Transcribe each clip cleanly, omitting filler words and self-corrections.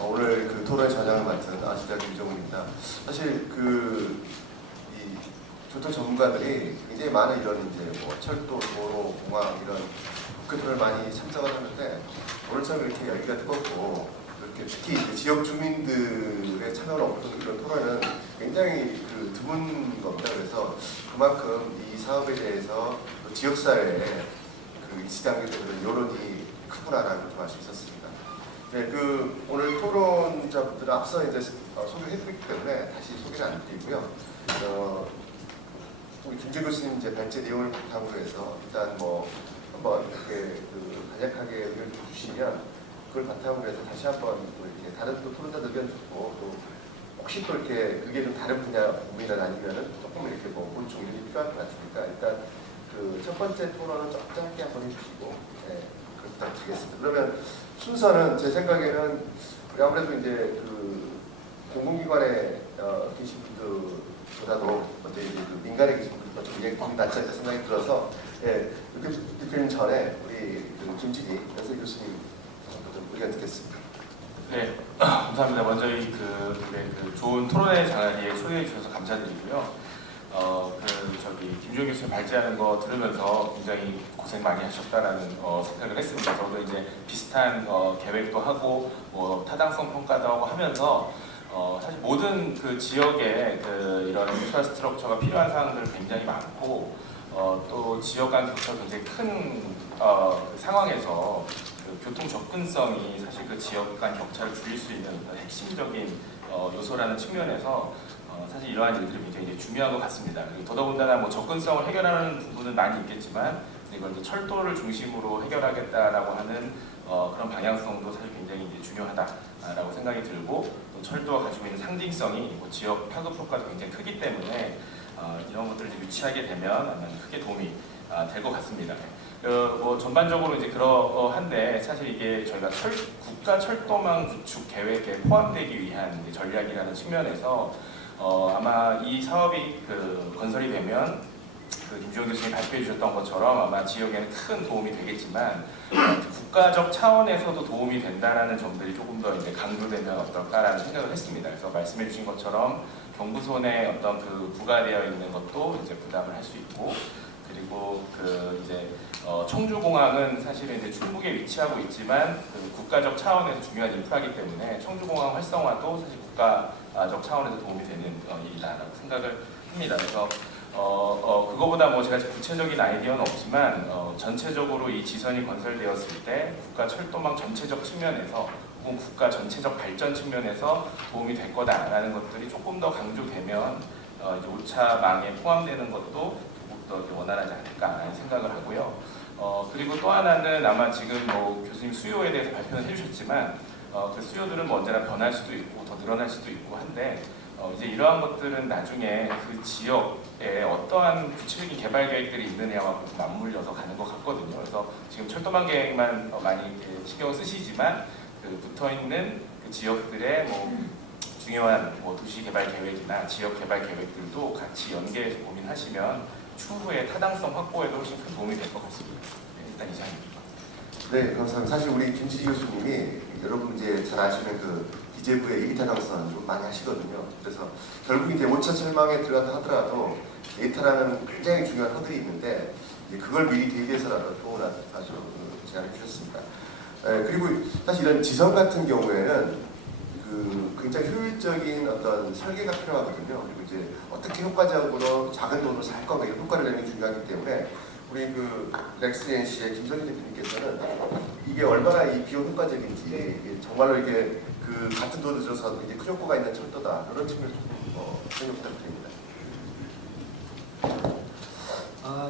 오늘 그 토론의 전향을 맡은 아시다 김정은입니다. 사실 이 교통 전문가들이 굉장히 많은 이런 이제 뭐 철도, 도로, 공항 이런 국교토를 많이 참석을 하는데 오늘처럼 이렇게 열기가 뜨겁고 이렇게 특히 이제 지역 주민들의 참여를 얻는 이런 토론은 굉장히 드문 겁니다. 그래서 그만큼 이 사업에 대해서 또 지역사회에 지당되는 여론이 크구나라는 좀 알 수 있었습니다. 네, 오늘 토론자분들은 앞서 이제 소개를 해드렸기 때문에 다시 소개를 안 드리고요. 우리 김재 교수님 이제 발제 내용을 바탕으로 해서 일단 한번 이렇게 간략하게 의견을 주시면 그걸 바탕으로 해서 다시 한번 또 이렇게 다른 또 토론자들 의견 듣고 또 혹시 또 이렇게 그게 좀 다른 분야 고민이나 아니면은 조금 이렇게 보충이 필요할 것 같으니까 일단 첫 번째 토론은 좀 짧게 한번 해주시고 네, 그걸 부탁드리겠습니다. 그러면 순서는 제 생각에는 우리 아무래도 이제 공공기관에 계신 분들보다도 어째 이제 민간에 계신 분들보다 좀 얘기가 낫지 않을까 생각이 들어서 예, 대표님 전에 우리 김진희 연세 교수님 좀 의견 듣겠습니다. 네, 감사합니다. 먼저 좋은 토론회 자리에 초대해 주셔서 감사드리고요. 김주영 교수님 발제하는 거 들으면서 굉장히 고생 많이 하셨다라는 생각을 했습니다. 저도 이제 비슷한 계획도 하고 타당성 평가도 하고 하면서 사실 모든 지역에 이런 인프라스트럭처가 필요한 사항들은 굉장히 많고 또 지역 간 격차가 굉장히 큰 상황에서 교통 접근성이 사실 지역 간 격차를 줄일 수 있는 핵심적인 요소라는 측면에서 사실 이러한 일들이 굉장히 중요한 것 같습니다. 더더군다나 접근성을 해결하는 부분은 많이 있겠지만 이걸 철도를 중심으로 해결하겠다라고 하는 그런 방향성도 사실 굉장히 중요하다라고 생각이 들고 또 철도가 가지고 있는 상징성이 지역 파급 효과도 굉장히 크기 때문에 이런 것들을 유치하게 되면 아마 크게 도움이 될 것 같습니다. 전반적으로 이제 그러한데 사실 이게 저희가 국가 철도망 구축 계획에 포함되기 위한 전략이라는 측면에서 아마 이 사업이 건설이 되면 김주영 교수님이 발표해 주셨던 것처럼 아마 지역에는 큰 도움이 되겠지만 국가적 차원에서도 도움이 된다라는 점들이 조금 더 이제 강조되면 어떨까라는 생각을 했습니다. 그래서 말씀해 주신 것처럼 경부선에 어떤 부과되어 있는 것도 이제 부담을 할 수 있고 그리고 청주공항은 사실은 이제 충북에 위치하고 있지만 국가적 차원에서 중요한 인프라이기 때문에 청주공항 활성화도 사실 국가적 차원에서 도움이 되는 일이다라고 생각을 합니다. 그래서 그거보다 제가 구체적인 아이디어는 없지만 전체적으로 이 지선이 건설되었을 때 국가 철도망 전체적 측면에서 혹은 국가 전체적 발전 측면에서 도움이 될 거다라는 것들이 조금 더 강조되면 이제 5차망에 포함되는 것도 더 원활하지 않을까라는 생각을 하고요. 그리고 또 하나는 아마 지금 교수님 수요에 대해서 발표는 해주셨지만 그 수요들은 언제나 변할 수도 있고 더 늘어날 수도 있고 한데 이제 이러한 것들은 나중에 그 지역에 어떠한 구체적인 개발 계획들이 있느냐와 맞물려서 가는 것 같거든요. 그래서 지금 철도망 계획만 많이 신경을 쓰시지만 붙어있는 그 지역들의 중요한 도시 개발 계획이나 지역 개발 계획들도 같이 연계해서 고민하시면 추후에 타당성 확보에도 훨씬 큰 도움이 될 것 같습니다. 네, 일단 이상입니다. 네, 감사합니다. 사실 우리 김진희 교수님이 여러분 이제 잘 아시는 기재부의 1위 타당성 좀 많이 하시거든요. 그래서 결국 이제 5차 철망에 들어간다 하더라도 데이터라는 굉장히 중요한 허들이 있는데 그걸 미리 대비해서라도 좋은 아주 제안을 주셨습니다. 그리고 사실 이런 지선 같은 경우에는 굉장히 효율적인 어떤 설계가 필요하거든요. 그리고 이제 어떻게 효과적으로 작은 돈으로 살 건가 이런 효과를 내는 게 중요하기 때문에 우리 렉스NC의 김선희 대표님께서는 이게 얼마나 이 비용 효과적인지 이게 정말로 이게 같은 돈을 들여서 이제 큰 효과가 있는 철도다 이런 측면을 좀 설명 부탁드립니다.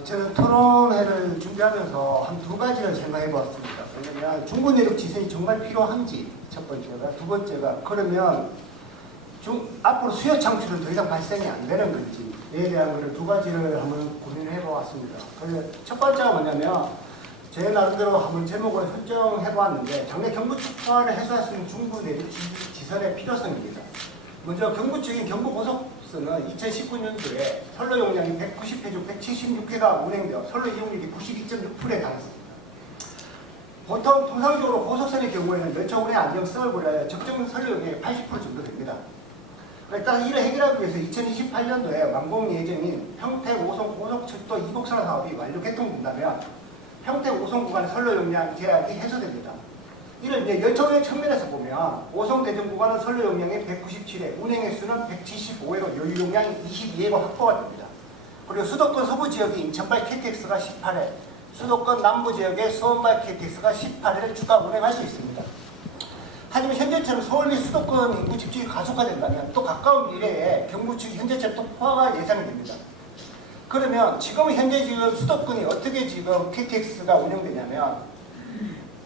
저는 토론회를 준비하면서 한 두 가지를 생각해 보았습니다. 왜냐하면 중부내륙 지선이 정말 필요한지 첫 번째가, 두 번째가 그러면 앞으로 수요 창출은 더 이상 발생이 안 되는 건지에 대한 것을 두 가지를 한번 고민을 해보았습니다. 그래서 첫 번째가 뭐냐면 제 나름대로 한번 제목을 설정해 보았는데 작년 경부 축파를 해소할 수 있는 중부내륙 지선의 필요성입니다. 먼저 경부 쪽인 경부고속선은 2019년도에 선로 용량이 190회 중 176회가 운행되어 선로 이용률이 92.6%에 달했습니다. 보통 통상적으로 고속선의 경우에는 열차 운행 안정성을 고려하여 적정 선료 용량의 80% 정도 됩니다. 따라서 이를 해결하기 위해서 2028년도에 완공 예정인 평택 5송 고속철도 2곡선 사업이 완료 개통된다면 평택 5송 구간의 선로 용량 제약이 해소됩니다. 이를 이제 열차 운행 측면에서 보면 5송 대전 구간은 선로 용량이 197회, 운행 횟수는 175회로 여유 용량이 22회가 확보가 됩니다. 그리고 수도권 서부 지역의 인천발 KTX가 18회, 수도권 남부 지역의 수원발 KTX가 18회를 추가 운행할 수 있습니다. 하지만 현재처럼 서울 및 수도권 인구 집중이 가속화된다면 또 가까운 미래에 경부 측 현재처럼 또 포화가 예상이 됩니다. 그러면 지금 현재 지금 수도권이 어떻게 지금 KTX가 운영되냐면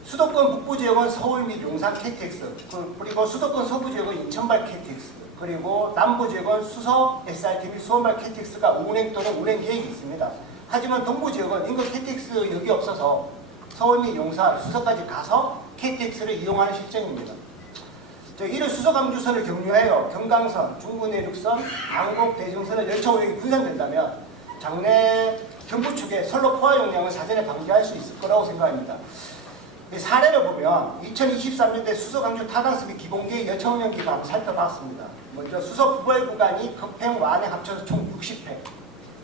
수도권 북부 지역은 서울 및 용산 KTX, 그리고 수도권 서부 지역은 인천발 KTX, 그리고 남부 지역은 수서 SRT 및 수원발 KTX가 운행 또는 운행 계획이 있습니다. 하지만 동부 지역은 인근 KTX역이 없어서 서울 및 용산, 수서까지 가서 KTX를 이용하는 실정입니다. 이를 수서강주선을 경유하여 경강선, 중부내륙선, 강곡, 대중선을 열차 운행이 분산된다면 장래 경부 측의 선로 포화 용량을 사전에 방지할 수 있을 거라고 생각합니다. 사례를 보면 2023년대 수서강주 타당성 및 기본계획 열차 운영 기간 한번 살펴봤습니다. 먼저 수서 부발 구간이 급행, 완행 합쳐서 총 60회,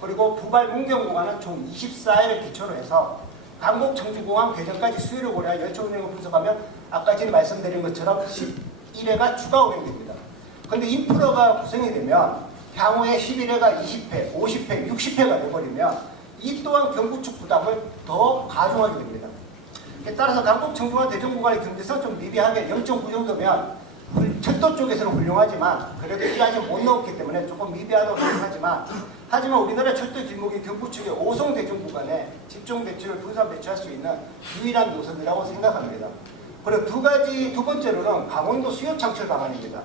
그리고 부발 문경 구간은 총 24회를 기초로 해서 강곡 청주공항 개정까지 수요를 고려하여 열차 운행을 분석하면 아까 전에 말씀드린 것처럼 11회가 추가 운행됩니다. 그런데 인프라가 구성이 되면 향후에 11회가 20회, 50회, 60회가 되어버리면 이 또한 경부 측 부담을 더 가중하게 됩니다. 따라서 강곡 청주와 대전 구간의 경제성 좀 미비하게 0.9 정도면 철도 쪽에서는 훌륭하지만 그래도 이까지 못 넣었기 때문에 조금 미비하다고 하지만 우리나라 철도 길목이 경부 측의 5송 대전 구간에 집중 배출을 분산 배출할 수 있는 유일한 노선이라고 생각합니다. 그리고 두 번째로는 강원도 수요 창출 방안입니다.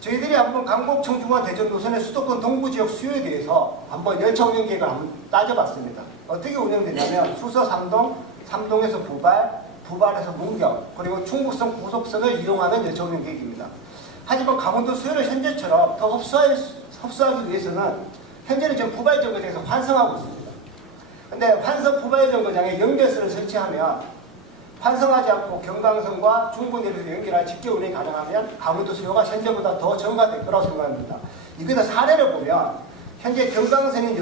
저희들이 한번 강곡 청주와 대전 노선의 수도권 동부 지역 수요에 대해서 한번 열차 운영 계획을 한번 따져봤습니다. 어떻게 운영되냐면 수서 삼동, 삼동에서 부발, 부발에서 문경, 그리고 충북선 고속선을 이용하는 열차 운영 계획입니다. 하지만 강원도 수요를 현재처럼 더 흡수하기 위해서는 현재는 지금 부발 정거장에서 환승하고 있습니다. 근데 환승 부발 정거장에 연결선을 설치하면 환승하지 않고 경강선과 중부내륙을 연결한 직접 운행이 가능하면 강원도 수요가 현재보다 더 증가될 거라고 생각합니다. 이거다 사례를 보면 현재 경강선인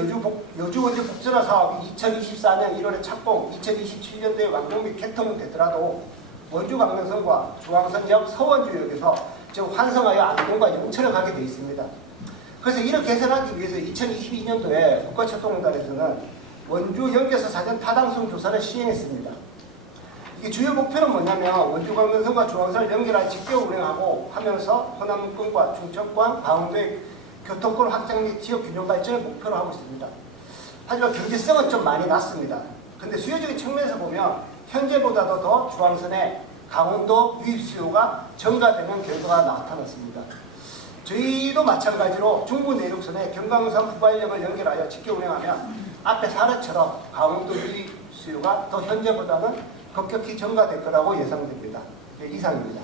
여주 원전 국선화 사업이 2024년 1월에 착공, 2027년도에 완공 및 개통되더라도 원주 강릉선과 중앙선역 서원주역에서 지금 환승하여 안동과 영천을 가게 되어 있습니다. 그래서 이를 개선하기 위해서 2022년도에 국가철도공단에서는 원주 연결선 사전 타당성 조사를 시행했습니다. 이 주요 목표는 뭐냐면 원주 강릉선과 중앙선을 연결한 직접 운행하고 하면서 호남권과 충청권, 강원도의 교통권 확장 및 지역 균형 발전을 목표로 하고 있습니다. 하지만 경제성은 좀 많이 낮습니다. 근데 수요적인 측면에서 보면 현재보다도 더 중앙선의 강원도 유입 수요가 증가되는 결과가 나타났습니다. 저희도 마찬가지로 중부 내륙선의 경강선 부발역을 연결하여 직접 운행하면 앞에 사례처럼 강원도 유입 수요가 더 현재보다는 급격히 증가될 거라고 예상됩니다. 네, 이상입니다.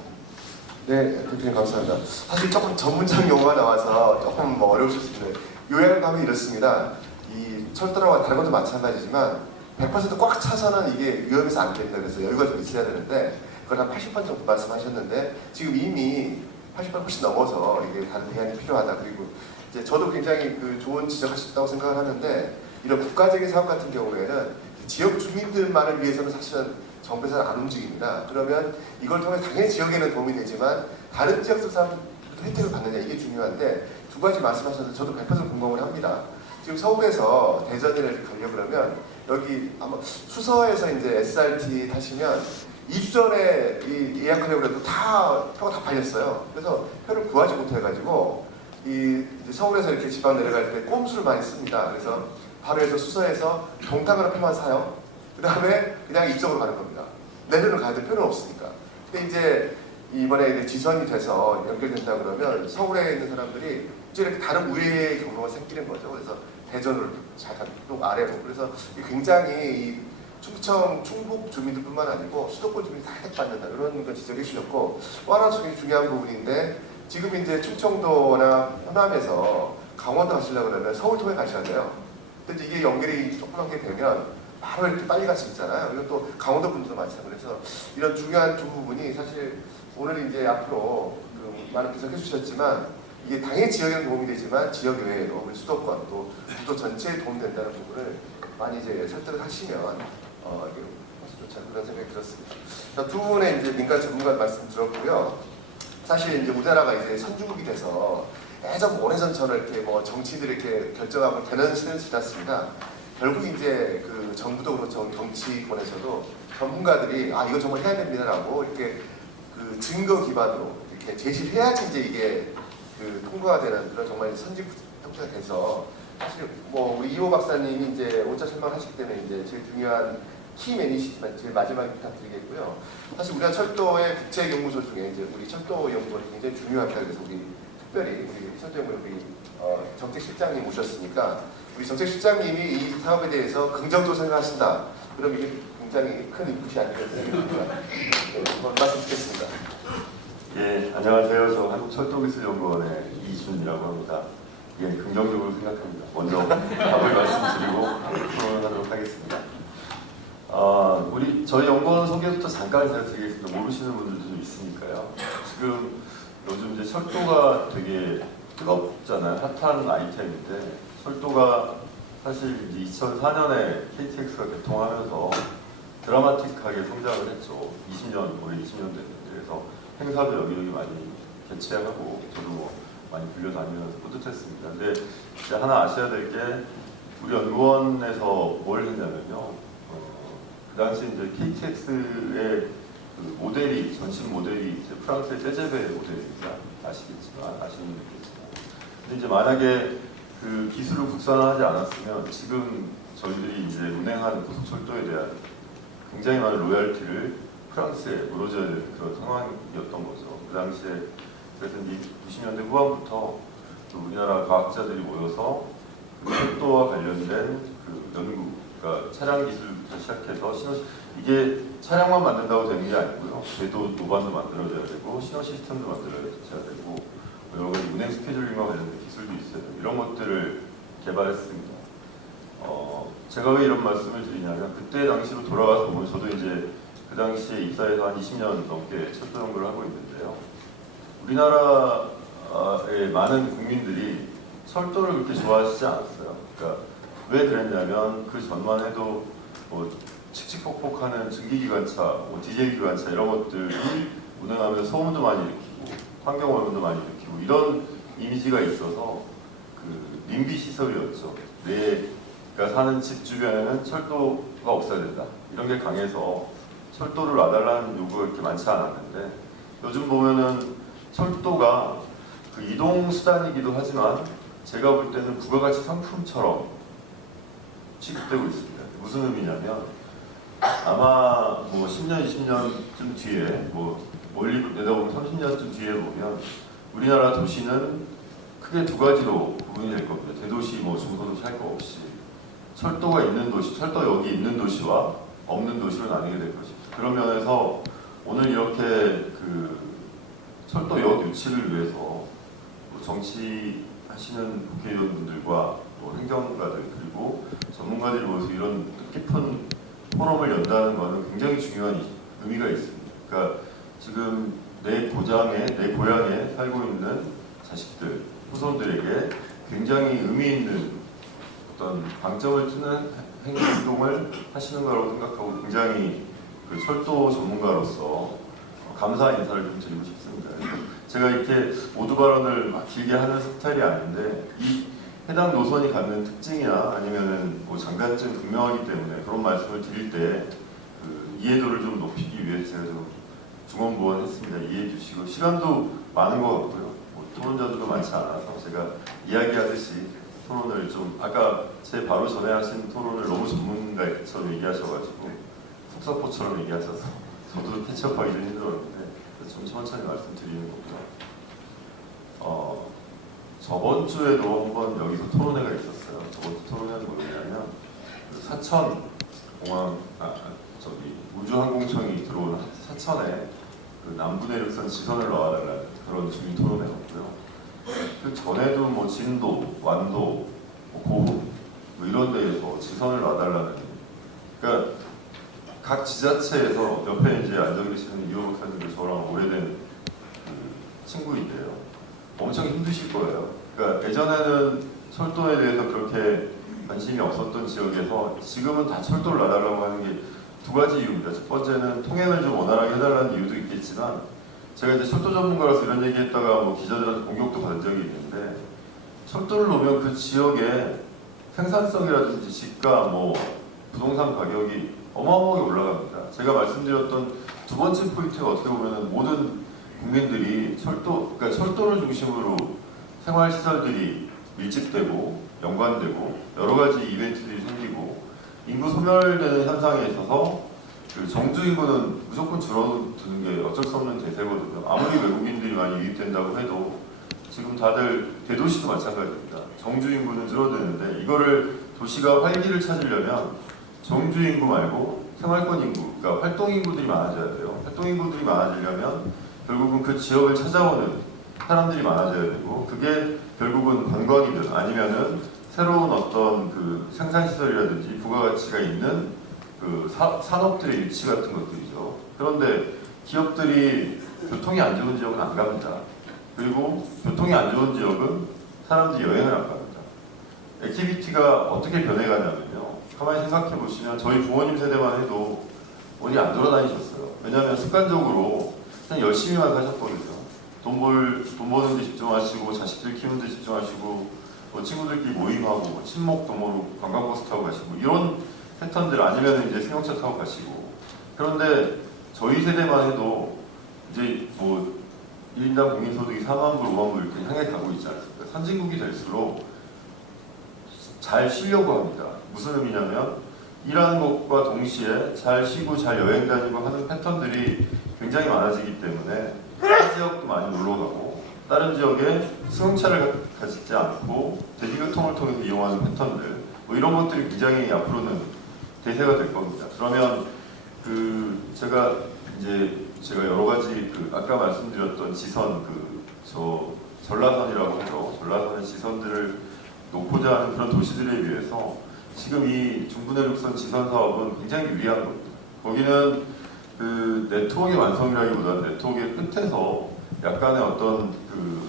네, 대표님 감사합니다. 사실 조금 전문적 용어가 나와서 조금 어려우실 수 있는데 요약을 하면 이렇습니다. 이 철도랑 다른 것도 마찬가지지만 100% 꽉 차서는 이게 위험해서 안 됩니다. 그래서 여유가 좀 있어야 되는데 그걸 한 80% 정도 말씀하셨는데 지금 이미 80% 훨씬 넘어서 이게 다른 대안이 필요하다. 그리고 이제 저도 굉장히 좋은 지적하셨다고 생각을 하는데 이런 국가적인 사업 같은 경우에는 지역 주민들만을 위해서는 사실은 정부에서는 안 움직입니다. 그러면 이걸 통해 당연히 지역에는 도움이 되지만 다른 지역적 사람들도 혜택을 받느냐 이게 중요한데 두 가지 말씀하셨는데 저도 100% 공감을 합니다. 지금 서울에서 대전에 가려고 그러면 여기 아마 수서에서 이제 SRT 타시면 2주 전에 예약하려고 해도 표가 다 팔렸어요. 그래서 표를 구하지 못해가지고 이제 서울에서 이렇게 지방 내려갈 때 꼼수를 많이 씁니다. 그래서 바로 해서 수서에서 동탄으로 표만 사요. 그 다음에 그냥 이쪽으로 가는 겁니다. 내려는 가야 될 표는 없으니까. 근데 이제 이번에 이제 지선이 돼서 연결된다 그러면 서울에 있는 사람들이 이제 이렇게 다른 우회의 경로가 생기는 거죠. 그래서 대전으로 또 아래로. 그래서 굉장히 충청, 충북 주민들뿐만 아니고 수도권 주민이 다 혜택받는다 이런 걸 지적해 주셨고 또 하나 중요한 부분인데 지금 이제 충청도나 호남에서 강원도 가시려고 그러면 서울 통해 가셔야 돼요. 근데 이게 연결이 조그맣게 되면 바로 이렇게 빨리 갈 수 있잖아요. 이건 또 강원도 분들도 많잖아요. 그래서 이런 중요한 두 부분이 사실 오늘 이제 앞으로 그 많은 분석 해주셨지만 이게 당연히 지역에는 도움이 되지만 지역 외에도 우리 수도권 또 국도 전체에 도움이 된다는 부분을 많이 이제 설득을 하시면 이게 훨씬 좋지 않나 그런 생각이 들었습니다. 두 분의 이제 민간 전문가 말씀 들었고요. 사실 이제 우리나라가 이제 선진국이 돼서 예전 오래전처럼 이렇게 뭐 정치인들이 이렇게 결정하고 되는 시대는 지났습니다. 결국 이제 그 정부도 그렇죠, 정치권에서도 전문가들이 아 이거 정말 해야 됩니다라고 이렇게 그 증거 기반으로 이렇게 제시를 해야지 이제 이게 그 통과가 되는 그런 정말 선진 형태가 돼서 사실 뭐 우리 이호 박사님이 이제 5차 설명하실 때는 이제 제일 중요한 키맨이시지만 제일 마지막에 부탁드리겠고요. 사실 우리가 철도의 국제연구소 중에 이제 우리 철도연구원이 굉장히 중요합니다. 그래서 우리 특별히 우리 철도연구원 우리 정책실장님 모셨으니까 우리 정책실장님이 이 사업에 대해서 긍정적으로 생각하신다. 그럼 이게 굉장히 큰 인풋이 아니겠습니까 네, 한번 말씀 드리겠습니다. 예, 안녕하세요. 저 한국철도기술연구원의 이준이라고 합니다. 예, 긍정적으로 생각합니다. 먼저 답을 말씀드리고 토론하도록 하겠습니다. 저희 연구원 소개부터 잠깐 제가 드리겠습니다. 모르시는 분들도 좀 있으니까요. 지금 요즘 이제 철도가 되게 뜨겁잖아요. 핫한 아이템인데 철도가 사실 이제 2004년에 KTX가 개통하면서 드라마틱하게 성장을 했죠. 20년, 올해 20년 됐는데 그래서 행사도 여기저기 많이 개최하고 저도 뭐 많이 불려다니면서 뿌듯했습니다. 근데 이제 하나 아셔야 될 게 우리 연구원에서 뭘 했냐면요. 그 당시 이제 KTX의 그 모델이 전신 모델이 이제 프랑스의 세제베 모델입니다. 아시겠지만 아시는 분도 있겠지만. 근데 이제 만약에 그 기술을 국산화하지 않았으면 지금 저희들이 이제 운행하는 고속철도에 대한 굉장히 많은 로열티를 프랑스에 물어줘야 되는 그런 상황이었던 거죠. 그 당시에 그래서 이제 90년대 후반부터 우리나라 과학자들이 모여서 그 철도와 관련된 그 연구, 그러니까 차량 기술부터 시작해서 이게 차량만 만든다고 되는 게 아니고요. 궤도 노반도 만들어져야 되고 신호 시스템도 만들어야 되고 여러 가지 운행 스케줄링과 관련된 기술도 있어요. 이런 것들을 개발했습니다. 제가 왜 이런 말씀을 드리냐면 그때 당시로 돌아가서 보면 저도 이제 그 당시에 입사해서 한 20년 넘게 철도 연구를 하고 있는데요. 우리나라의 많은 국민들이 철도를 그렇게 좋아하시지 않았어요. 그러니까 왜 그랬냐면 그 전만 해도 뭐 칙칙폭폭하는 증기기관차, 뭐 디젤기관차 이런 것들이 운행하면서 소음도 많이 일으키고 환경오염도 많이 일으키고 이런 이미지가 있어서 그 님비 시설이었죠. 내가 사는 집 주변에는 철도가 없어야 된다. 이런 게 강해서 철도를 놔달라는 요구가 그렇게 많지 않았는데 요즘 보면은 철도가 그 이동 수단이기도 하지만 제가 볼 때는 부가가치 상품처럼 취급되고 있습니다. 무슨 의미냐면 아마 뭐 10년, 20년쯤 뒤에 뭐 멀리 내다보면 30년쯤 뒤에 보면 우리나라 도시는 크게 두 가지로 구분이 될 겁니다. 대도시, 뭐 중소도시 할 거 없이 철도가 있는 도시, 철도역이 있는 도시와 없는 도시로 나뉘게 될 것입니다. 그런 면에서 오늘 이렇게 그 철도역 유치를 위해서 뭐 정치하시는 국회의원분들과 또 행정가들 그리고 전문가들이 모여서 이런 뜻깊은 포럼을 연다는 것은 굉장히 중요한 의미가 있습니다. 그러니까 지금 내 고장에, 내 고향에 살고 있는 자식들, 후손들에게 굉장히 의미 있는 어떤 방점을 트는 행동을 하시는 거라고 생각하고 굉장히 그 철도 전문가로서 감사 인사를 좀 드리고 싶습니다. 제가 이렇게 모두 발언을 막 길게 하는 스타일이 아닌데 이 해당 노선이 갖는 특징이나 아니면은 뭐 장단점이 분명하기 때문에 그런 말씀을 드릴 때 그 이해도를 좀 높이기 위해서 제가 좀 중언부언했습니다. 이해해 주시고 시간도 많은 것 같고요. 뭐 토론자들도 많지 않아서 제가 이야기하듯이 토론을 좀 아까 제 바로 전에 하신 토론을 너무 전문가처럼 얘기하셔가지고 속사포처럼 얘기하셔서 저도 캐치업하기 좀 힘들었는데 좀 천천히 말씀드리는 거고요. 저번 주에도 한번 여기서 토론회가 있었어요. 저번 주 토론회는 뭐냐면 그 사천 공항, 우주항공청이 들어오는 사천에 그 남부내륙선 지선을 놔달라는 그런 주민 토론회였고요. 그 전에도 뭐 진도, 완도, 뭐 고흥 뭐 이런 데에서 지선을 놔달라는 그러니까 각 지자체에서 옆에 이제 앉아 계시는 이호 목사님도 저랑 오래된 그 친구인데요. 엄청 힘드실 거예요. 그러니까 예전에는 철도에 대해서 그렇게 관심이 없었던 지역에서 지금은 다 철도를 놔달라고 하는 게 두 가지 이유입니다. 첫 번째는 통행을 좀 원활하게 해달라는 이유도 있겠지만 제가 이제 철도 전문가로서 이런 얘기했다가 뭐 기자들한테 공격도 받은 적이 있는데 철도를 놓으면 그 지역에 생산성이라든지 집가 뭐 부동산 가격이 어마어마하게 올라갑니다. 제가 말씀드렸던 두 번째 포인트가 어떻게 보면 모든 국민들이 그러니까 철도를 중심으로 생활시설들이 밀집되고 연관되고 여러 가지 이벤트들이 생기고 인구 소멸되는 현상에 있어서 그 정주 인구는 무조건 줄어드는 게 어쩔 수 없는 대세거든요. 아무리 외국인들이 많이 유입된다고 해도 지금 다들 대도시도 마찬가지입니다. 정주 인구는 줄어드는데 이거를 도시가 활기를 찾으려면 정주 인구 말고 생활권 인구, 그러니까 활동 인구들이 많아져야 돼요. 활동 인구들이 많아지려면 결국은 그 지역을 찾아오는 사람들이 많아져야 되고 그게 결국은 관광이든 아니면은 새로운 어떤 그 생산시설이라든지 부가가치가 있는 그 산업들의 유치 같은 것들이죠. 그런데 기업들이 교통이 안 좋은 지역은 안 갑니다. 그리고 교통이 안 좋은 지역은 사람들이 여행을 안 갑니다. 액티비티가 어떻게 변해가냐면요. 가만히 생각해 보시면 저희 부모님 세대만 해도 어디 안 돌아다니셨어요. 왜냐하면 습관적으로 그냥 열심히만 사셨거든요. 돈 버는 데 집중하시고 자식들 키우는 데 집중하시고 뭐 친구들끼리 모임하고 뭐 친목 도모로 관광버스 타고 가시고 이런 패턴들 아니면 이제 승용차 타고 가시고 그런데 저희 세대만 해도 이제 뭐 1인당 국민소득이 4만 불, 5만 불 이렇게 향해 가고 있지 않습니까? 선진국이 될수록 잘 쉬려고 합니다. 무슨 의미냐면 일하는 것과 동시에 잘 쉬고 잘 여행 다니고 하는 패턴들이 굉장히 많아지기 때문에 다른 지역도 많이 놀러 가고 다른 지역에 승용차를 가지지 않고 대중교통을 통해서 이용하는 패턴들 뭐 이런 것들이 굉장히 앞으로는 대세가 될 겁니다. 그러면 그 제가 여러 가지 그 아까 말씀드렸던 지선 전라선이라고 해서 전라선의 지선들을 놓고자 하는 그런 도시들에 비해서 지금 이 중부내륙선 지선 사업은 굉장히 유리한 겁니다. 거기는 그 네트워크의 완성이라기보다는 네트워크의 끝에서 약간의 어떤 그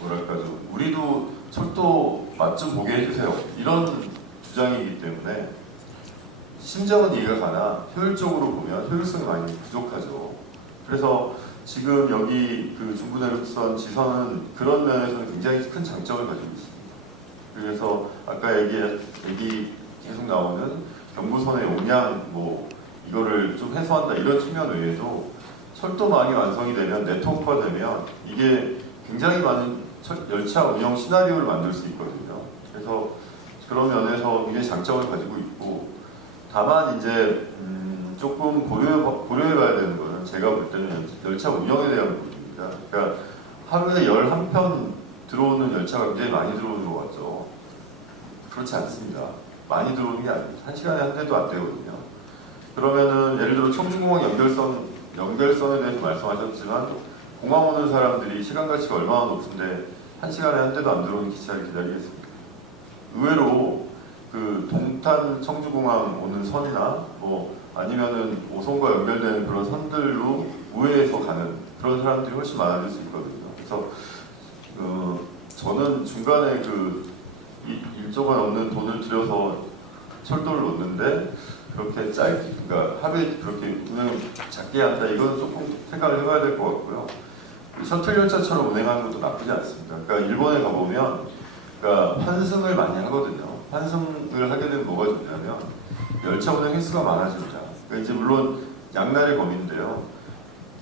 뭐랄까 좀 우리도 철도 맛 좀 보게 해주세요 이런 주장이기 때문에 심정은 이해가 가나 효율적으로 보면 효율성이 많이 부족하죠. 그래서 지금 여기 그 중부내륙선 지선은 그런 면에서는 굉장히 큰 장점을 가지고 있습니다. 그래서 아까 얘기 계속 나오는 경부선의 용량 뭐 이거를 좀 해소한다 이런 측면 외에도 철도망이 완성이 되면 네트워크화 되면 이게 굉장히 많은 열차 운영 시나리오를 만들 수 있거든요. 그래서 그런 면에서 굉장히 장점을 가지고 있고 다만 이제 조금 고려해봐야 되는 거는 제가 볼 때는 열차 운영에 대한 부분입니다. 그러니까 하루에 11편 들어오는 열차가 굉장히 많이 들어오는 것 같죠. 그렇지 않습니다. 많이 들어오는 게 아닙니다. 1시간에 한 대도 안 되거든요. 그러면은 예를 들어 청주공항 연결선에 대해서 말씀하셨지만 공항 오는 사람들이 시간 가치가 얼마나 높은데 1시간에 한 대도 안 들어오는 기차를 기다리겠습니까? 의외로 그 동탄 청주공항 오는 선이나 뭐 아니면은 오송과 연결되는 그런 선들로 우회해서 가는 그런 사람들이 훨씬 많아질 수 있거든요. 그래서 저는 중간에 그 1조가 넘는 돈을 들여서 철도를 놓는데 그렇게 그러니까 하루에 그렇게 운행을 작게 한다 이거는 조금 생각을 해봐야 될 것 같고요. 셔틀 열차처럼 운행하는 것도 나쁘지 않습니다. 그러니까 일본에 가보면 그러니까 환승을 많이 하거든요. 환승을 하게 되면 뭐가 좋냐면 열차 운행 횟수가 많아집니다. 그러니까 이제 물론 양날의 검인데요.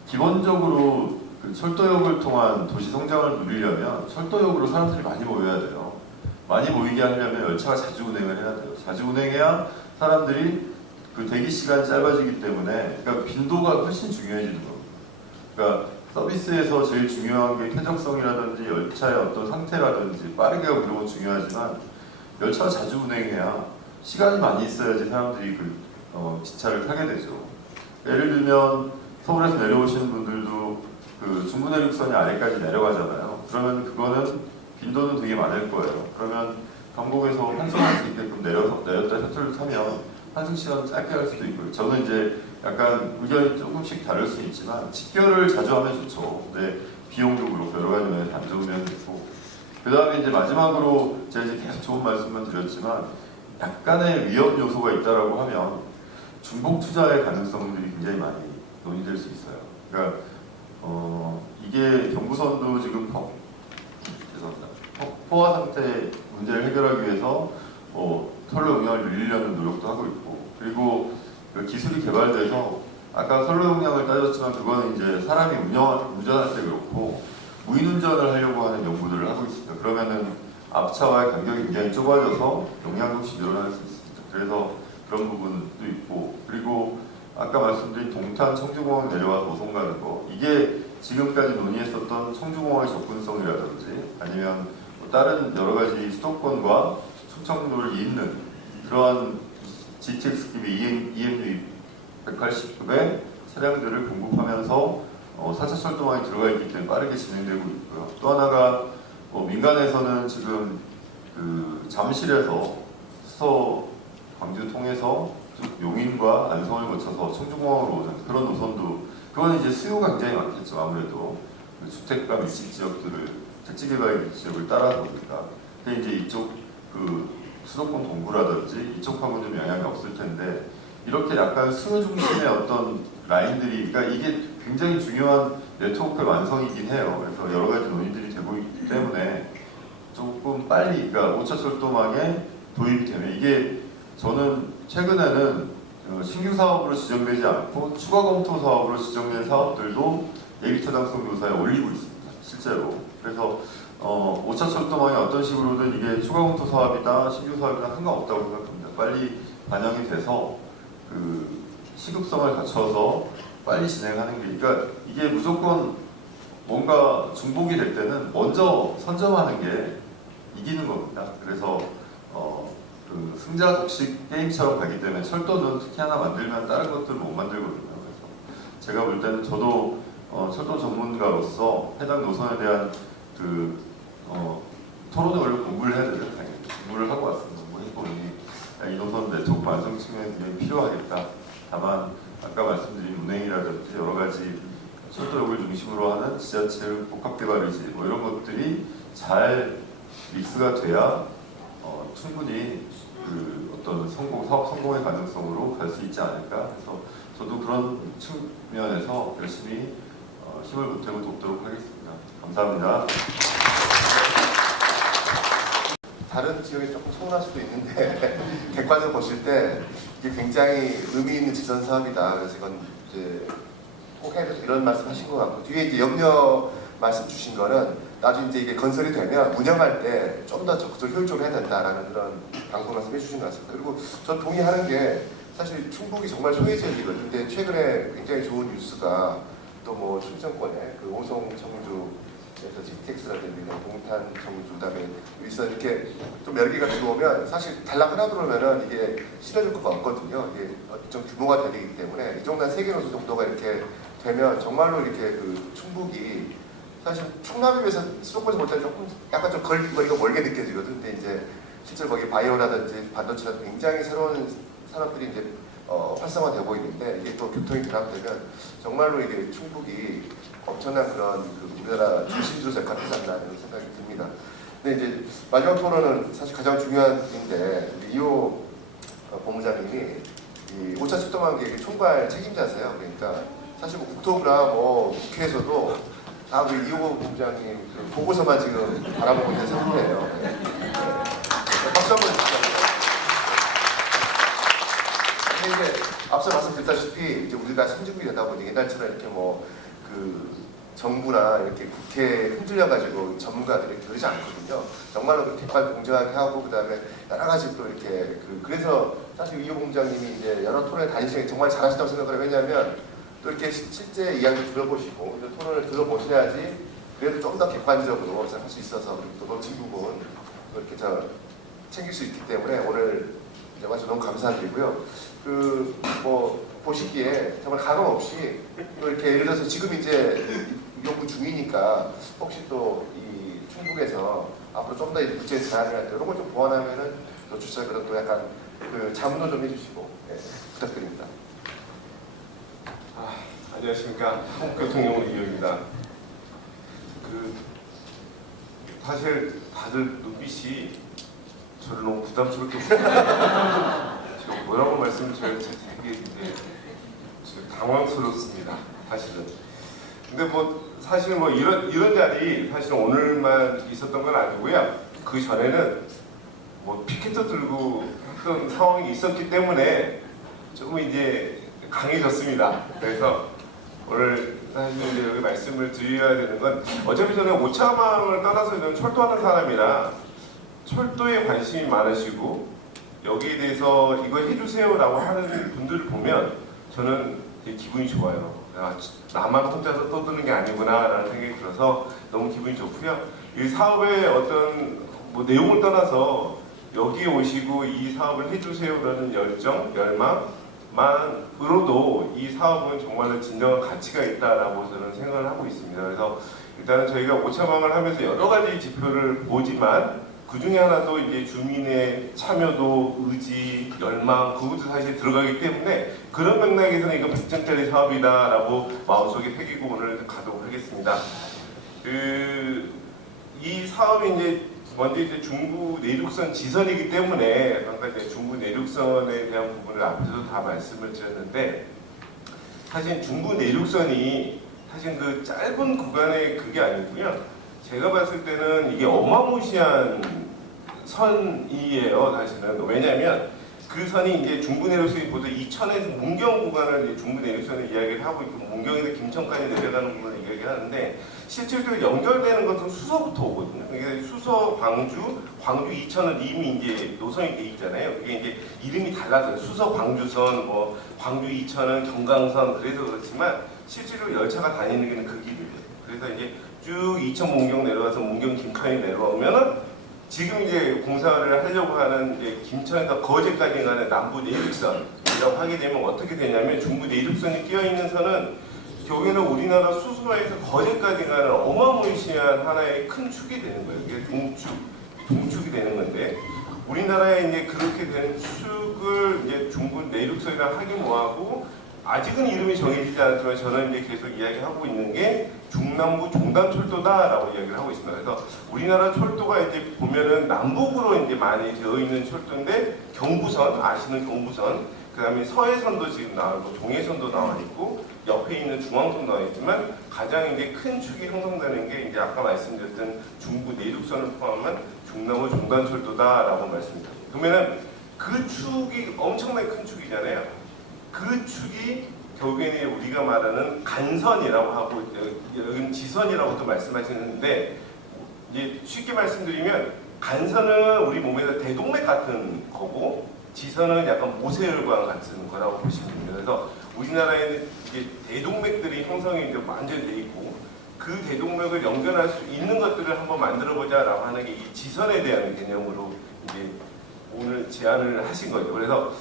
기본적으로 그 철도역을 통한 도시 성장을 누리려면 철도역으로 사람들이 많이 모여야 돼요. 많이 모이게 하려면 열차가 자주 운행을 해야 돼요. 자주 운행해야 사람들이 그 대기 시간이 짧아지기 때문에 그러니까 빈도가 훨씬 중요해지는 겁니다. 그러니까 서비스에서 제일 중요한 게 쾌적성이라든지 열차의 어떤 상태라든지 빠르게 하고 이런 건 중요하지만 열차가 자주 운행해야 시간이 많이 있어야지 사람들이 그 기차를 타게 되죠. 예를 들면 서울에서 내려오시는 분들도 그 중부내륙선이 아래까지 내려가잖아요. 그러면 그거는 빈도는 되게 많을 거예요. 그러면 경북에서 환승할 수 있게끔 내렸다 셔틀을 타면 환승 시간 짧게 할 수도 있고요. 저는 이제 약간 의견이 조금씩 다를 수 있지만 직결을 자주 하면 좋죠. 근데 비용도 그렇고 여러 가지 면에서 안 좋은 면도 있고. 그 다음에 이제 마지막으로 제가 이제 계속 좋은 말씀만 드렸지만 약간의 위험 요소가 있다라고 하면 중복 투자의 가능성들이 굉장히 많이 논의될 수 있어요. 그러니까 이게 경부선도 지금 죄송합니다. 포화 상태 문제를 해결하기 위해서 선로 용량을 늘리려는 노력도 하고 있고, 그리고 그 기술이 개발돼서 아까 선로 용량을 따졌지만 그거는 이제 사람이 운전할 때 그렇고 무인 운전을 하려고 하는 연구들을 하고 있습니다. 그러면은 앞차와의 간격이 굉장히 좁아져서 용량이 혹시 늘어날 수 있습니다. 그래서 그런 부분도 있고, 그리고 아까 말씀드린 동탄 청주공항 내려와서 오송 가는 거, 이게 지금까지 논의했었던 청주공항의 접근성이라든지 아니면 다른 여러 가지 수도권과 충청도를 잇는 그러한 GTX-급의 EMU 180급의 차량들을 공급하면서 4차 철도망이 들어가 있기 때문에 빠르게 진행되고 있고요. 또 하나가 민간에서는 지금 그 잠실에서 수서 광주 통해서 쭉 용인과 안성을 거쳐서 청주공항으로 오는 그런 노선도, 그건 이제 수요가 굉장히 많겠죠. 아무래도 그 주택가 밀집 지역들을 택지개발 지역을 따라서 보니까. 근데 이제 이쪽 그 수도권 동구라든지 이쪽하고는 좀 영향이 없을 텐데, 이렇게 약간 수요 중심의 어떤 라인들이, 그러니까 이게 굉장히 중요한 네트워크의 완성이긴 해요. 그래서 여러 가지 논의들이 되고 있기 때문에 조금 빨리, 그러니까 5차 철도망에 도입이 되면, 이게 저는 최근에는 신규 사업으로 지정되지 않고 추가 검토 사업으로 지정된 사업들도 예비 타당성 조사에 올리고 있습니다. 실제로. 그래서 5차 철도망이 어떤 식으로든 이게 추가 검토 사업이다, 신규 사업이다 상관없다고 생각합니다. 빨리 반영이 돼서 그 시급성을 갖춰서 빨리 진행하는 게, 그러니까 이게 무조건 뭔가 중복이 될 때는 먼저 선점하는 게 이기는 겁니다. 그래서 그 승자 독식 게임처럼 가기 때문에 철도는 특히 하나 만들면 다른 것들을 못 만들거든요. 그래서 제가 볼 때는 저도 철도 전문가로서 해당 노선에 대한 그 토론을 원래 공부를 해야 되죠. 당연히 공부를 하고 왔습니다. 공부해보니 이 노선 네트워크 완성 측면에 굉장히 필요하겠다. 다만 아까 말씀드린 운행이라든지 여러 가지 철도역을 중심으로 하는 지하철 복합개발이지 뭐 이런 것들이 잘 믹스가 돼야 충분히 그 어떤 사업 성공의 가능성으로 갈 수 있지 않을까. 그래서 저도 그런 측면에서 열심히 힘을 보태고 돕도록 하겠습니다. 감사합니다. 다른 지역이 조금 서운할 수도 있는데 객관적으로 보실 때 이게 굉장히 의미 있는 지선 사업이다. 그래서 이건 이제 꼭 해야 돼. 이런 말씀 하신 것 같고, 뒤에 이제 염려 말씀 주신 거는 나중에 이제 이게 건설이 되면 운영할 때 좀 더 적극적으로 효율적으로 해야 된다라는 그런 방금 말씀 해주신 것 같습니다. 그리고 저 동의하는 게 사실 충북이 정말 소외 지역이거든요. 근데 최근에 굉장히 좋은 뉴스가 또 뭐 충청권에 그 오송 청주에서 GTX라든지 동탄 청주 그다음에 일선 이렇게 좀 여러 개가 들어오면 사실 달랑 하나 들어오면은 이게 실어줄 수가 없거든요. 이게 좀 규모가 되기 때문에 이 정도 한 3개 노선 정도가 이렇게 되면 정말로 이렇게 그 충북이 사실 충남에 비해서 수도권에서 볼 때는 조금 약간 좀 거리가 멀게 느껴지거든요. 근데 이제 실제로 거기 바이오라든지 반도체라든지 굉장히 새로운 산업들이 이제 활성화되고 있는데, 이게 또 교통이 결합되면 정말로 이게 충북이 엄청난 그런 그 우리나라 중심지로 역할을 하지 않나 이런 생각이 듭니다. 근데 이제 마지막 토론은 사실 가장 중요한 일인데, 이호 본부장님이 이 5차 철도망 계획의 총괄 책임자세요. 그러니까 사실 뭐 국토부나 뭐 국회에서도 다 우리 이호 본부장님 그 보고서만 지금 바라보고 있는 상태예요. 네. 박수 한번 주시죠. 근데 이제 앞서 말씀드렸다시피 이제 우리가 선진국이 되다 보니 옛날처럼 이렇게 뭐 그 정부나 이렇게 국회에 흔들려가지고 전문가들이 그러지 않거든요. 정말로 그 객관 공정하게 하고 그다음에 여러 가지 또 이렇게 그래서 사실 이호 본부장님이 이제 여러 토론에 다니시는 게 정말 잘하신다고 생각을 해요. 왜냐하면 또 이렇게 실제 이야기 들어보시고 토론을 들어보셔야지 그래도 좀 더 객관적으로 할 수 있어서 또 놓친 부분 이렇게 챙길 수 있기 때문에 오늘 이제 아주 너무 감사드리고요. 그 뭐 보시기에 정말 가감 없이 또 이렇게 예를 들어서 지금 이제 연구 중이니까 혹시 또 이 충북에서 앞으로 좀 더 구체 제안을 할 때 이런 걸 좀 보완하면은 또 주최 그런 또 약간 그 자문도 좀 해주시고. 네, 부탁드립니다. 안녕하십니까. 교통용으로 이호입니다. 사실 다들 눈빛이 저를 너무 부담스럽게 보시는데 제가 뭐라고 말씀드려야 되게 당황스럽습니다. 사실은. 근데 사실 이런 자리 사실 오늘만 있었던 건 아니고요. 그 전에는 피켓도 들고 했던 상황이 있었기 때문에 조금 이제 강해졌습니다. 그래서 오늘 사실 이제 여기 말씀을 드려야 되는 건 어차피 저는 오차망을 떠나서 저는 철도하는 사람이라 철도에 관심이 많으시고 여기에 대해서 이거 해주세요라고 하는 분들을 보면 저는 되게 기분이 좋아요. 나만 혼자서 떠드는 게 아니구나라는 생각이 들어서 너무 기분이 좋고요. 이 사업의 어떤 내용을 떠나서 여기에 오시고 이 사업을 해주세요라는 열정, 열망만으로도 이 사업은 정말로 진정한 가치가 있다라고 저는 생각을 하고 있습니다. 그래서 일단은 저희가 오차망을 하면서 여러 가지 지표를 보지만 그 중에 하나도 이제 주민의 참여도, 의지, 열망 그것도 사실 들어가기 때문에 그런 맥락에서는 이거 100점짜리 사업이다라고 마음속에 새기고 오늘 가도록 하겠습니다. 이 사업이 이제 먼저 이제 중부 내륙선 지선이기 때문에 아까 이제 중부 내륙선에 대한 부분을 앞에서 다 말씀을 드렸는데 사실 중부 내륙선이 사실 그 짧은 구간의 그게 아니고요. 제가 봤을 때는 이게 어마무시한 선이에요, 사실은. 왜냐하면 그 선이 이제 중부 내륙선이 보통 이천에서 문경 구간을 이제 중부 내륙선을 이야기를 하고 있고 문경에서 김천까지 내려가는 부분을 이야기하는데 실질적으로 연결되는 것은 수서부터 오거든요. 이게 수서, 광주, 광주 이천은 이미 이제 노선이 돼 있잖아요. 그게 이제 이름이 달라서요. 수서 광주선, 광주 이천은 경강선 그래서 그렇지만 실제로 열차가 다니는 게 그 길이에요. 그래서 이제 쭉 이천 문경 내려가서 문경 김천이 내려오면은 지금 이제 공사를 하려고 하는 이제 김천에서 거제까지 가는 남부 내륙선이라고 하게 되면 어떻게 되냐면 중부 내륙선이 끼어 있는 선은 결국에는 우리나라 수서에서 거제까지 가는 어마무시한 하나의 큰 축이 되는 거예요. 이게 동축이 되는 건데 우리나라에 이제 그렇게 된 축을 이제 중부 내륙선이라 하기 뭐하고 아직은 이름이 정해지지 않았지만 저는 이제 계속 이야기하고 있는 게 중남부 종단철도다라고 이야기를 하고 있습니다. 그래서 우리나라 철도가 이제 보면은 남북으로 이제 많이 되어 있는 철도인데 경부선 아시는 경부선, 그다음에 서해선도 지금 나오고 동해선도 나와 있고 옆에 있는 중앙선도 나와 있지만 가장 이제 큰 축이 형성되는 게 이제 아까 말씀드렸던 중부 내륙선을 포함한 중남부 종단철도다라고 말씀드립니다. 그러면은 그 축이 엄청나게 큰 축이잖아요. 그 축이 결국에는 우리가 말하는 간선이라고 하고 여기는 지선이라고도 말씀하시는데 이제 쉽게 말씀드리면 간선은 우리 몸에서 대동맥 같은 거고 지선은 약간 모세혈관 같은 거라고 보시면 됩니다. 그래서 우리나라에는 이제 대동맥들이 형성이 이제 완전히 돼 있고 그 대동맥을 연결할 수 있는 것들을 한번 만들어보자라고 하는 게 이 지선에 대한 개념으로 이제 오늘 제안을 하신 거죠. 그래서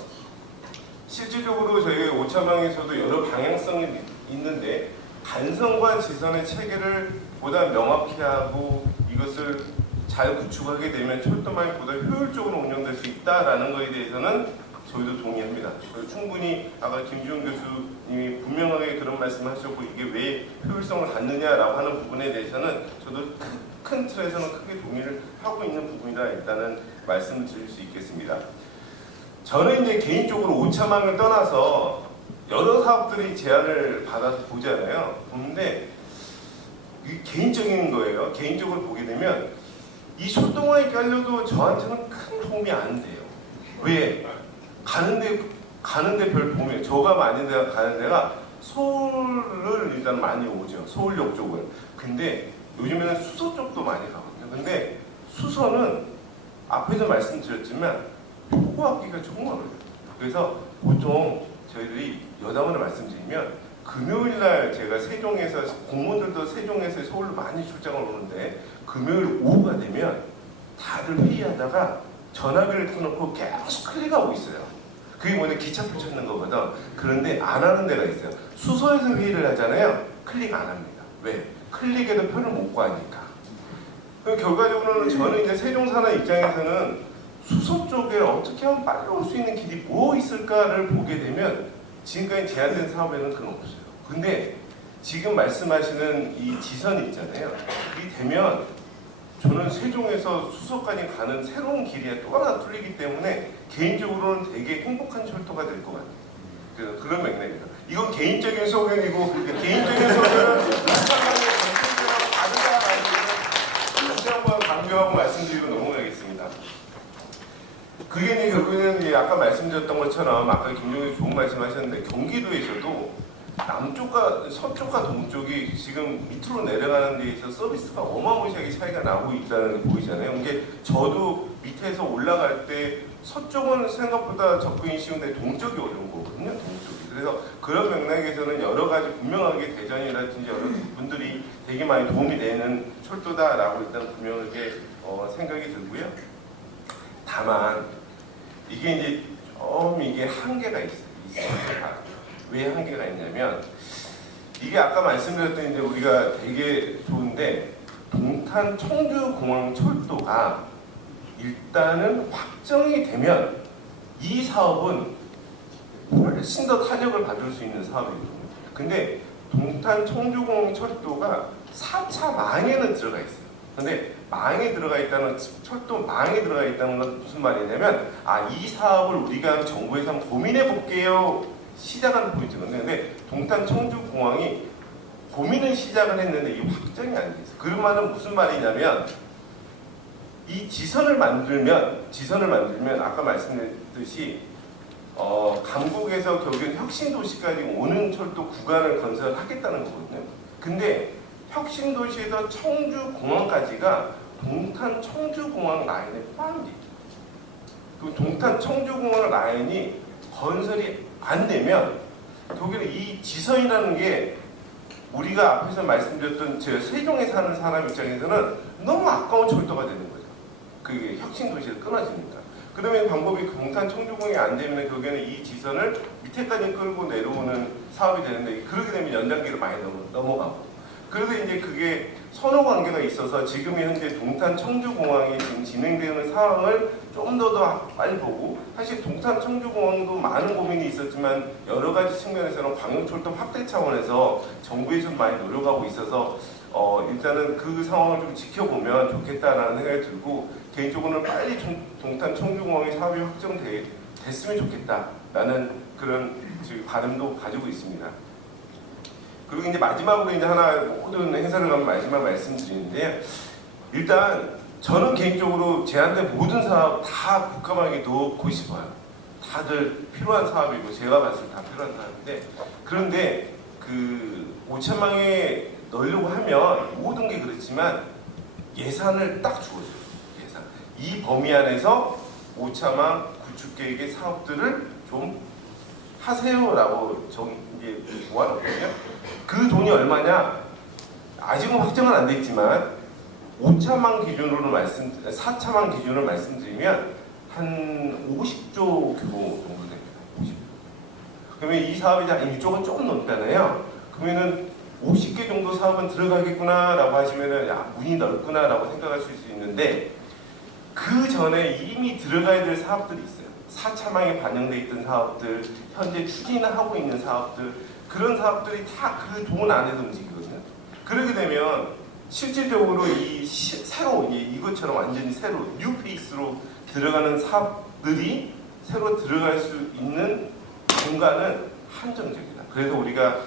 실질적으로 저희 오차망에서도 여러 방향성이 있는데 간선과 지선의 체계를 보다 명확히 하고 이것을 잘 구축하게 되면 철도망이 보다 효율적으로 운영될 수 있다라는 것에 대해서는 저희도 동의합니다. 충분히 아까 김지훈 교수님이 분명하게 그런 말씀하셨고 이게 왜 효율성을 갖느냐라고 하는 부분에 대해서는 저도 큰 틀에서는 크게 동의를 하고 있는 부분이다 일단은 말씀을 드릴 수 있겠습니다. 저는 이제 개인적으로 오차망을 떠나서 여러 사업들이 제안을 받아서 보잖아요. 보는데 이게 개인적인 거예요. 개인적으로 보게 되면 이 철도망이 깔려도 저한테는 큰 도움이 안 돼요. 왜? 가는데 별 도움이 없어요. 저가 많이 가는 데가 서울을 일단 많이 오죠. 서울역 쪽을. 근데 요즘에는 수서 쪽도 많이 가거든요. 근데 수서는 앞에서 말씀드렸지만 보고하기가 정말 어려워요. 그래서 보통 저희들이 여담으로 말씀드리면 금요일날 제가 세종에서 공무원들도 세종에서 서울로 많이 출장을 오는데 금요일 오후가 되면 다들 회의하다가 전화기를 켜놓고 계속 클릭하고 있어요. 그게 뭐냐 기차표 찾는 거거든. 그런데 안 하는 데가 있어요. 수서에서 회의를 하잖아요. 클릭 안 합니다. 왜? 클릭해도 표를 못 구하니까. 결과적으로는 저는 이제 세종 사는 입장에서는 수소 쪽에 어떻게 하면 빨리 올 수 있는 길이 뭐 있을까를 보게 되면 지금까지 제한된 사업에는 그건 없어요. 근데 지금 말씀하시는 이 지선이 있잖아요. 이 되면 저는 세종에서 수서까지 가는 새로운 길이 또 하나 뚫리기 때문에 개인적으로는 되게 행복한 철도가 될 것 같아요. 그런 맥락입니다. 이건 개인적인 소견이고 개인적인 소견은 상당히 정책이랑 다르다라는 다시 한번 강조하고 말씀드리고 넘어가겠습니다. 그게 이제 결국에는 이제 아까 말씀드렸던 것처럼 아까 김종희 좋은 말씀하셨는데 경기도에서도 남쪽과 서쪽과 동쪽이 지금 밑으로 내려가는 데 있어서 서비스가 어마무시하게 차이가 나고 있다는 게 보이잖아요. 이게 저도 밑에서 올라갈 때 서쪽은 생각보다 접근이 쉬운데 동쪽이 어려운 거거든요. 동쪽이. 그래서 그런 맥락에서는 여러 가지 분명하게 대전이라든지 여러 분들이 되게 많이 도움이 되는 철도다라고 일단 분명하게 생각이 들고요. 다만 이게 이제 이게 한계가 있어요. 왜 한계가 있냐면 이게 아까 말씀드렸던 이제 우리가 되게 좋은데 동탄 청주공항 철도가 일단은 확정이 되면 이 사업은 훨씬 더 탄력을 받을 수 있는 사업이거든요. 근데 동탄 청주공항 철도가 4차 망에는 들어가 있어요. 근데 망에 들어가 있다는 철도 망에 들어가 있다는 건 무슨 말이냐면 이 사업을 우리가 정부에서 한번 고민해 볼게요. 시작하는 포인트거든요. 근데 동탄 청주공항이 고민은 시작을 했는데 이게 확정이 안 됐어요. 그 말은 무슨 말이냐면 이 지선을 만들면 아까 말씀드렸듯이 강북에서 결국엔 혁신도시까지 오는 철도 구간을 건설하겠다는 거거든요. 근데 혁신도시에서 청주공항까지가 동탄 청주공항 라인에 포함돼 있어요. 그 동탄 청주공항 라인이 건설이 안 되면 독일의 이 지선이라는 게 우리가 앞에서 말씀드렸던 제가 세종에 사는 사람 입장에서는 너무 아까운 철도가 되는 거죠. 그게 혁신도시를 끊어지니까. 그러면 방법이 동탄 청주공항이 안 되면 결국에는 이 지선을 밑에까지 끌고 내려오는 사업이 되는데 그렇게 되면 연장기를 많이 넘어가고. 그래서 이제 그게 선호 관계가 있어서 지금 현재 동탄 청주공항이 지금 진행되는 상황을 좀 더 빨리 보고 사실 동탄 청주공항도 많은 고민이 있었지만 여러 가지 측면에서는 광역철도 확대 차원에서 정부에서 많이 노력하고 있어서 일단은 그 상황을 좀 지켜보면 좋겠다라는 생각이 들고 개인적으로는 빨리 동탄 청주공항의 사업이 확정됐으면 좋겠다라는 그런 바람도 가지고 있습니다. 그리고 이제 마지막으로 이제 하나 모든 행사를 가면 마지막 말씀드리는데 일단 저는 개인적으로 제한된 모든 사업 다 국가망에 넣고 싶어요. 다들 필요한 사업이고 제가 봤을 때 다 필요한 사업인데 그런데 그 5천망에 넣으려고 하면 모든 게 그렇지만 예산을 딱 주어줘요. 예산. 이 범위 안에서 5차망 구축 계획의 사업들을 좀 하세요라고 이제 모아놨거든요. 그 돈이 얼마냐? 아직은 확정은 안 됐지만 5차망 기준으로 4차망 기준으로 말씀드리면 한 50조 규모 정도 됩니다. 50조. 그러면 이 사업이 한 1조가 조금 넘잖아요. 그러면은 50개 정도 사업은 들어가겠구나라고 하시면은 문이 넓구나라고 생각할 수 있는데 그 전에 이미 들어가야 될 사업들이 있어요. 4차망에 반영돼 있던 사업들, 현재 추진하고 있는 사업들, 그런 사업들이 다 그 돈 안에서 움직이거든요. 그렇게 되면 실질적으로 이것처럼 완전히 새로 뉴 페이스로 들어가는 사업들이 새로 들어갈 수 있는 공간은 한정적이다. 그래서 우리가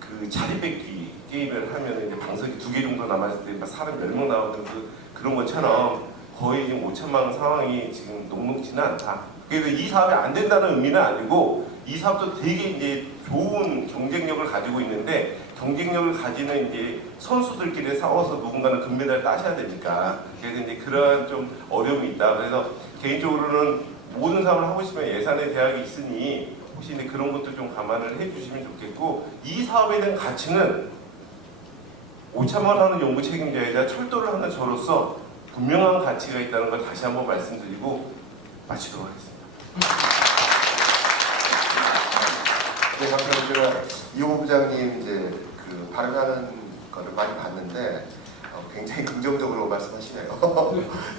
그 자리 뺏기 게임을 하면 이제 방석이 2개 정도 남았을 때 사람 10명 나오는 그런 것처럼 거의 지금 5천만 원 상황이 지금 녹록지는 않다. 그래서 이 사업이 안 된다는 의미는 아니고 이 사업도 되게 이제 좋은 경쟁력을 가지고 있는데 경쟁력을 가지는 이제 선수들끼리 싸워서 누군가는 금메달을 따셔야 되니까 그래서 이제 그러한 좀 어려움이 있다. 그래서 개인적으로는 모든 사업을 하고 싶으면 예산의 제약이 있으니 혹시 이제 그런 것도 좀 감안을 해주시면 좋겠고 이 사업에 대한 가치는 5천만 원 하는 연구 책임자이자 철도를 하는 저로서 분명한 가치가 있다는 걸 다시 한번 말씀드리고 마치도록 하겠습니다. 네, 감사합니다. 제가 이호 부장님 이제 그 발언하는 거를 많이 봤는데 굉장히 긍정적으로 말씀하시네요.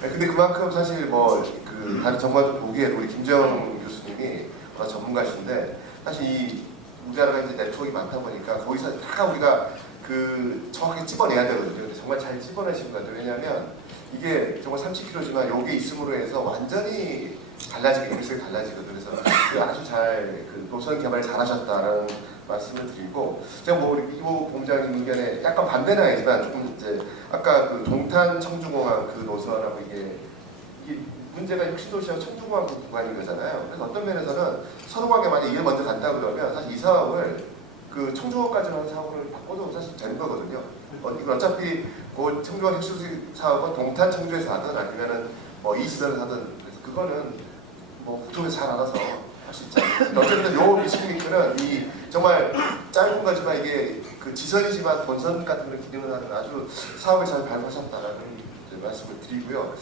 근데 그만큼 사실 뭐 그 그 다른 전문가도 보기에도 우리 김재영 교수님이 워낙 전문가이신데 사실 이 우리나라가 이제 네트워크가 많다 보니까 거기서 다 우리가 그 정확하게 찝어내야 되거든요. 근데 정말 잘 찝어내신 것 같아요. 왜냐하면 이게 정말 30kg지만 여기 있음으로 해서 완전히 달라지게 인식이 달라지거든요. 그래서 그 아주 잘 그 노선 개발 잘하셨다는 말씀을 드리고 제가 뭐 우리 이호 본부장님 의견에 약간 반대는 아니지만 조금 이제 아까 그 동탄 청주공항 그 노선하고 이게 문제가 혁신도시하고 청주공항 구간인 거잖아요. 그래서 어떤 면에서는 서로 간에 만약 이게 먼저 간다 그러면 사실 이 사업을 그 청주공항까지 하는 사업을 바꿔도 사실 되는 거거든요. 이건 어차피 그 청주공항 혁신도시 사업은 동탄 청주에서 하든 아니면은 뭐 이시설을 하든 그래서 그거는 뭐 국토부에서 잘 알아서 할 수 있죠. 어쨌든 요 20m는 이 정말 짧은 거지만 이게 그 지선이지만 본선 같은 걸 기능을 하는 아주 사업을 잘 발굴하셨다라는 말씀을 드리고요.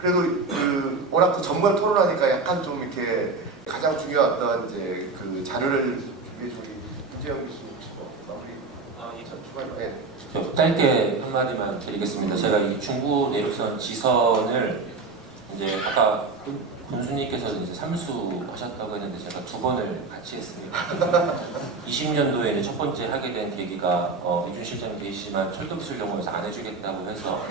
그래도 그 워낙 또 전문 토론하니까 약간 좀 이렇게 가장 중요한 어떤 이제 그 자료를 준비해 준 우리 김재영 교수님 혹시 뭐 마무리 추가요? 네. 저 짧게 한마디만 드리겠습니다. 제가 이 중부 내륙선 지선을 이제 아까 군수님께서 이제 삼수하셨다고 했는데 제가 2번을 같이 했습니다. 20년도에는 첫 번째 하게 된 계기가 이준 실장님 계시지만 철도기술연구원에서 안 해주겠다고 해서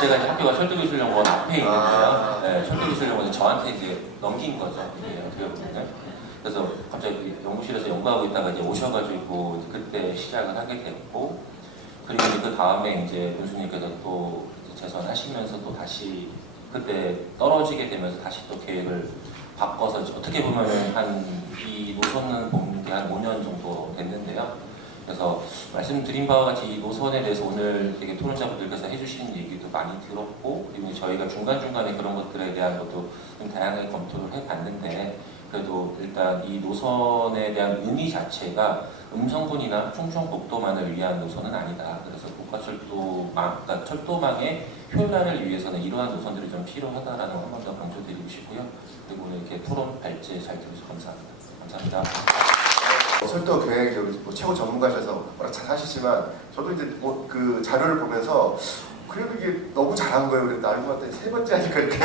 제가 이제 학교가 철도기술연구원 앞에 있는데요. 네, 철도기술연구원이 저한테 이제 넘긴 거죠. 이게 어떻게 보면. 그래서 갑자기 연구실에서 연구하고 있다가 이제 오셔가지고 이제 그때 시작을 하게 됐고 그리고 이제 그 다음에 이제 군수님께서 또 재선하시면서 또 다시 그때 떨어지게 되면서 다시 또 계획을 바꿔서 어떻게 보면 이 노선은 본 게 한 5년 정도 됐는데요. 그래서 말씀드린 바와 같이 이 노선에 대해서 오늘 되게 토론자분들께서 해주신 얘기도 많이 들었고 그리고 저희가 중간중간에 그런 것들에 대한 것도 좀 다양하게 검토를 해봤는데 그래도 일단 이 노선에 대한 의미 자체가 음성군이나 충청북도만을 위한 노선은 아니다. 그래서 그러니까 철도망의 효율화를 위해서는 이러한 노선들이 좀 필요하다라는 걸 한 번 더 강조드리고 싶고요. 그리고 오늘 이렇게 토론 발제 잘 들어주셔서 감사합니다. 감사합니다. 철도 계획 뭐 최고 전문가셔서 워낙 잘 하시지만 저도 이제 뭐 그 자료를 보면서 그래도 이게 너무 잘한 거예요. 그래서 나중에 봤더니 3번째 하니까 이렇게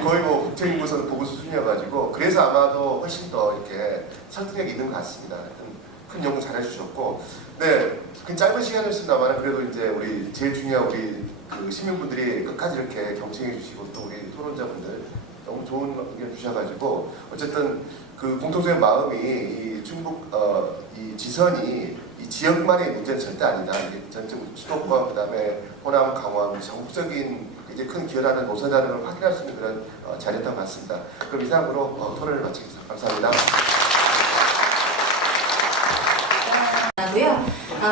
거의 뭐 국제인구선 보고 수준이어가지고 그래서 아마도 훨씬 더 이렇게 설득력이 있는 것 같습니다. 하여튼 큰 연구 잘 해주셨고 네, 그 짧은 시간이었습니다만 그래도 이제 우리 제일 중요한 우리 그 시민분들이 끝까지 이렇게 경청해 주시고 또 우리 토론자분들 너무 좋은 의견 주셔가지고 어쨌든 그 공통적인 마음이 이 충북 이 지선이 이 지역만의 문제는 절대 아니다. 이게 전체 수도권 그다음에 호남, 강원 전국적인 이제 큰 기여라는 노선이라는 걸 확인할 수 있는 그런 자리였던 것 같습니다. 그럼 이상으로 토론을 마치겠습니다. 감사합니다. 고요.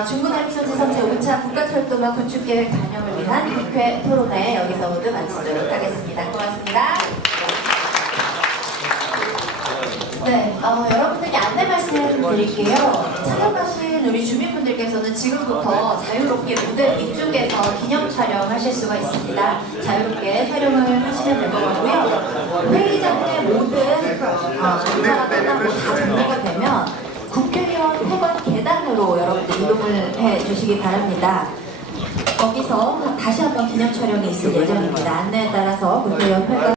중부내륙선 지선 제5차 국가철도망 구축계획 반영을 위한 국회 토론회 여기서 모두 마치도록 하겠습니다. 고맙습니다. 네, 여러분들께 안내 말씀 드릴게요. 참여하신 우리 주민분들께서는 지금부터 자유롭게 무대 위쪽에서 기념 촬영하실 수가 있습니다. 자유롭게 촬영을 하시면 될 것 같고요. 회의장의 모든 인사가 끝나고 다 정리가 되면 국회의원 회관 계단으로 여러분들 이동을 해 주시기 바랍니다. 거기서 다시 한번 기념 촬영이 있을 예정입니다. 안내에 따라서 국회의원 회관